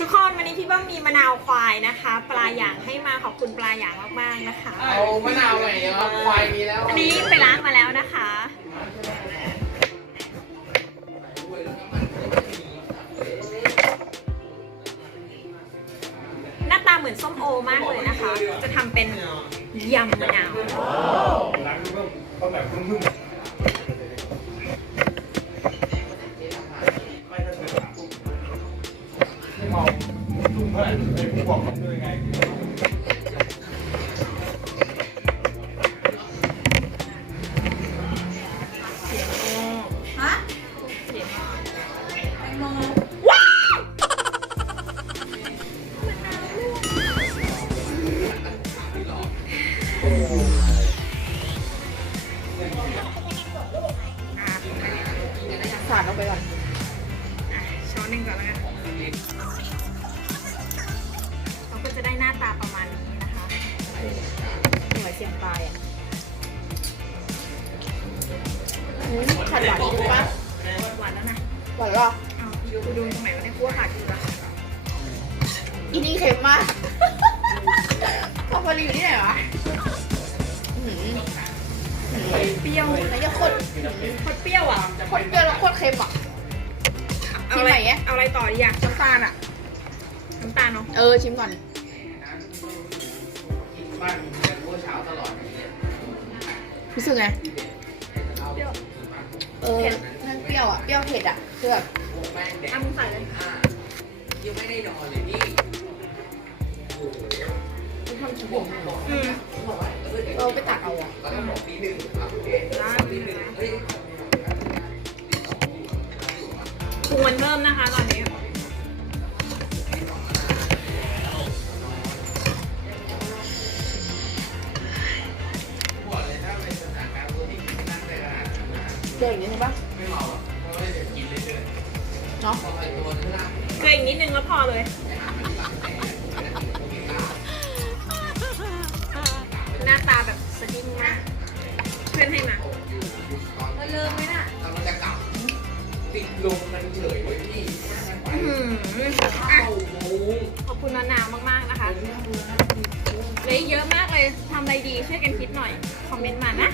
ทุกคนวันนี้พี่เบิ้มมีมะนาวควายนะคะ ปลาหยางให้มาขอบคุณปลาหยางมากๆนะคะ เอามะนาวใหม่ครับควายมีแล้วอันนี้ไปล้างมาแล้วนะคะ หน้าตาเหมือนส้มโอมากเลยนะคะ จะทำเป็นยำมะนาวร้านเพิ่มต้องแบบพึ่งไเมาทุ่มเท่าไหร่ไอ้ผู้บอกผมด้วยไงฮะแตงโมสาดลงไปก่อนช้อนหนึ่งก่อนแล้วกัน เราก็จะได้หน้าตาประมาณนี้นะคะเหมือนเสียงตายอะขัดหวานดูปะหวานแล้วนะหวานหรออ้าวดูดูตรงไหนวะเนี่ยกลัวขาดอยู่ละอีนี่เค็มมากพอพอดีอยู่ที่ไหนวะอื้อหือเปรี้ยวไหนจะโคตรโคตรเปรี้ยวอะโคตรเปรี้ยวแล้วโคตรเค็มอะ เอาอะไรชิมหน่อยอะเอาอะไรต่อดีอะน้ำตาลอะน้ำตาลเนาะเออชิมก่อนบ้านเดินหัวเช้าตลอดอย่างเงี้ยรู้สึกไงเปรี้ยวเออนั่นเปรี้ยวอะเปรี้ยวเผ็ดอะคือแบบพวกแม่งแดอะงมึงใส่เลยอ่ายังไม่ได้นอนเลยนี่อืมเราไปตักเอาอะตอนแรกบอกตีหนึ่งอะเอ๊ะได้ เจออย่างนี้ใช่ปะไม่เมาหรอกเพราะว่าเดี๋ยวกินเลยเดินเนาะพอไปตัวนึงนะเกลืออีกนิดนึงแล้วพอเลย หน้าตาแบบสดิ้งมาก เพื่อนให้มามันเลิกไหมน่ะตอนมันจะกลับติดลมมันเฉยไว้พี่มันไปอื้อหือเข้าโมงขอบคุณนานๆมากๆนะคะเหลยเยอะมากเลยทำอะไรดีช่วยกันคิดหน่อย คอมเมนต์มานะ